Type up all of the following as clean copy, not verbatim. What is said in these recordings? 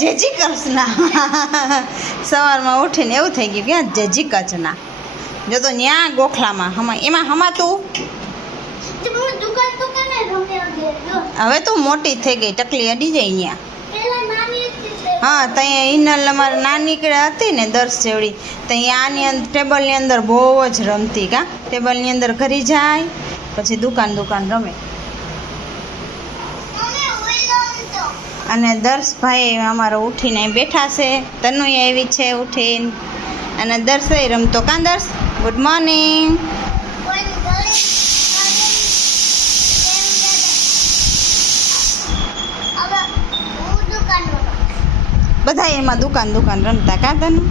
જય શ્રી કૃષ્ણ. સવારમાં ઉઠીને એવું થઈ ગયું ક્યાં જય શ્રી કૃષ્ણ જો તો ન્યા ગોખલામાં એમાં હમાતું. હવે તું મોટી થઈ ગઈ, ટકલી અડી જાય ત્યાં. હા, ત્યાં ઇનલ અમારે નાની હતી ને દર્શ જેવડી, ત્યાં આની અંદર ટેબલની અંદર બહુ જ રમતી. કા ટેબલની અંદર ઘરી જાય પછી દુકાન રમે. અને દર્શભાઈ અમારો ઉઠીને બેઠા છે, તનુય આવી છે ઉઠીને, અને દર્શ રમતો. કાં દર્શ? Good morning. બધા એમાં દુકાન રમતા. કાં તનુ?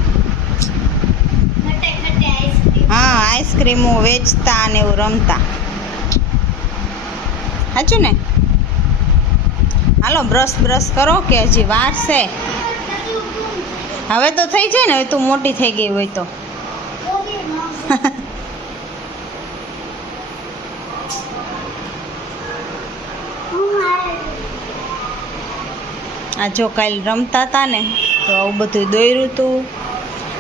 હા, આઈસ્ક્રીમો વેચતા ને એવું રમતા. સાચું ને? હાલો બ્રશ કરો કે હજી વાર છે? હવે તો થઈ જાય ને, હવે તું મોટી થઈ ગઈ હોય તો. આ જો કાલ રમતા હતા ને તો આવું બધું દોર્યું હતું.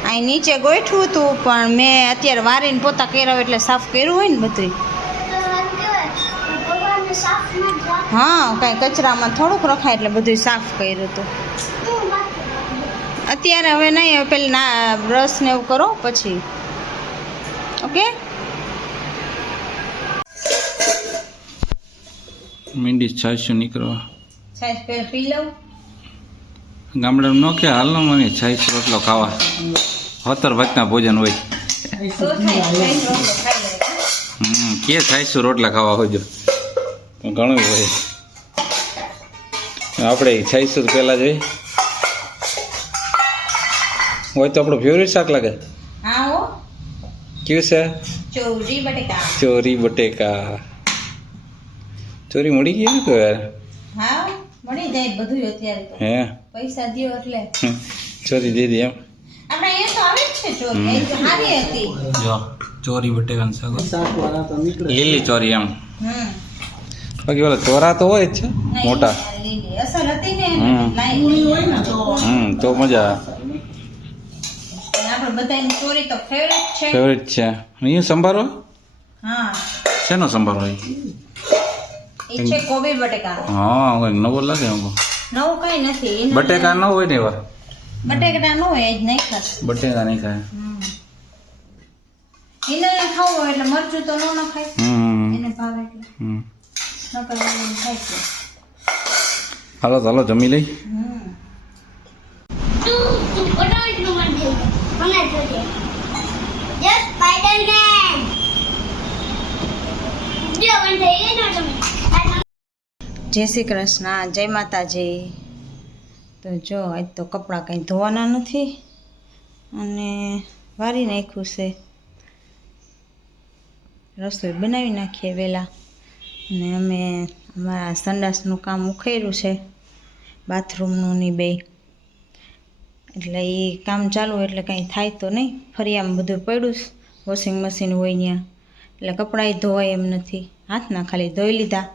અહીં નીચે ગોઠવું હતું પણ મેં અત્યારે વારીને પોતા કર્યા એટલે સાફ કર્યું હોય ને બધું. હા, કાંઈ કચરામાં થોડુંક રખાય એટલે બધું સાફ કર્યું હતું. અત્યારે હવે નહીં, હવે પેલી ના બ્રશ ને એવું કરો પછી. ઓકે. મીંડી છાશ નીકળવા છાશ પી લઉં. ગામડામાં ન કે હાલનો મને છાશ રોટલો ખાવા 70 ભાગના ભોજન હોય. કે છાશ રોટલા ખાવા હોય ઘણું હોય. આપણે છાશ પહેલાં જોઈએ હોય તો આપણું ફેવરેટ શાક લાગે. હા હો. કયું છે? ચોરી બટેકા. ચોરી બટેકા. ચોરી મળી ગઈ તો યાર. હા, મળી જાય બધું અત્યારે તો. હે, પૈસા દ્યો એટલે ચોરી દે દે એમ. આપણે અહીંયા તો આવે જ છે ચોરી. એ સારી હતી. જો ચોરી બટેકાનું શાક લીલી ચોરી એમ. બાકી ઓલા ચોરા તો હોય જ છે મોટા. અસલ હતી ને. તો મજા. આપણે બધાની ચોરી તો ફેવરેટ છે. ફેવરેટ છે. અહીંયા સંભારો? હા. શેનો સંભારો હોય? એ છે કોબી બટેકાનો. હા, કંઈક નવો લાગે. નવું કઈ નથી. બટેકા ન હોય ને એવા. બટેકા ન હોય જ નહીં ખાસ. બટેકા નહીં ખાય. એને ખાવું હોય એટલે મરચું તો ન ખાય. એને ભાવે એટલે. નકર ખાય છે. હાલો જમી લઈ. જય શ્રી કૃષ્ણ, જય માતાજી. તો જો આજ તો કપડાં કંઈ ધોવાના નથી અને વારી નાખ્યું છે. રસોઈ બનાવી નાખીએ વહેલા. અને અમે અમારા સંડાસનું કામ ઉખેર્યું છે, બાથરૂમનું ની બે. એટલે એ કામ ચાલુ એટલે કાંઈ થાય તો નહીં. ફરિયામાં બધું પડ્યું છે, વોશિંગ મશીન હોય ત્યાં, એટલે કપડાં ધોવાય એમ નથી. હાથના ખાલી ધોઈ લીધા.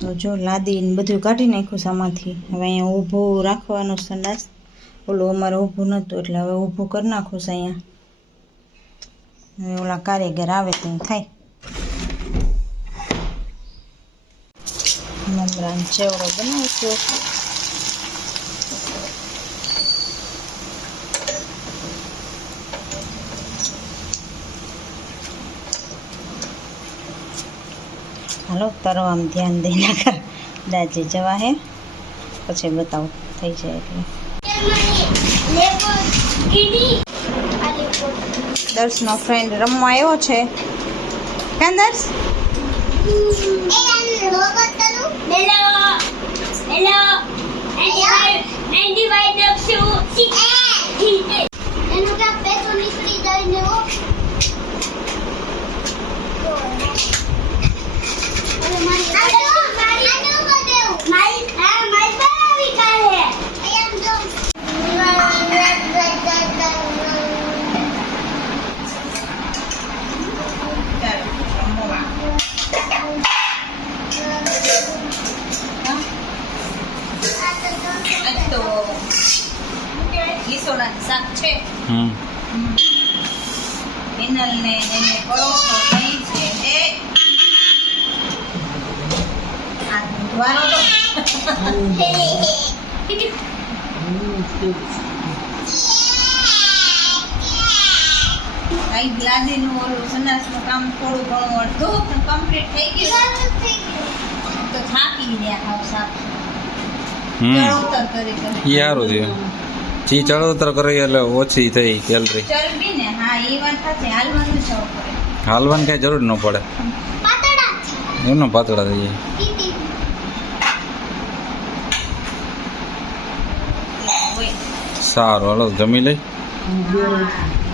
તો જો લાદીને બધું કાઢી નાખ્યું છે આમાંથી. હવે અહીંયા ઊભું રાખવાનું સંડાસ. ઓલું અમારે ઊભું નહોતું એટલે હવે ઊભું કરી નાખું છે અહીંયા. હવે ઓલા કારીગર આવે તો થાય. મમરાનો ચેવડો બનાવશું. હાલો તરવામાં ધ્યાન દઈને દાજી જવા હે, પછી બતાવું થઈ જાય એટલે. દર્શનો ફ્રેન્ડ રમવા આવ્યો છે. ક્યાં દર્શ? ને એને પરોઠો દહીં છે એ આ દ્વારો તો આઈ ગ્લાદીનું ઓલું સનાસનું કામ થોડું ઘણું અડધું પણ કમ્પ્લીટ થઈ ગયું તો થાકી ગયા હાવ સાફ ચડોતર કરી ઈ સારું થયું જી ચડોતર કરી એટલે ઓછી થઈ કેલરી ચરબી ને હા એ વાત સાચી હાલવાનું જ પડે હાલવાની કઈ જરૂર ન પડે એમનો પાતળા થઈ જાય સારું હાલો જમી લઈ હા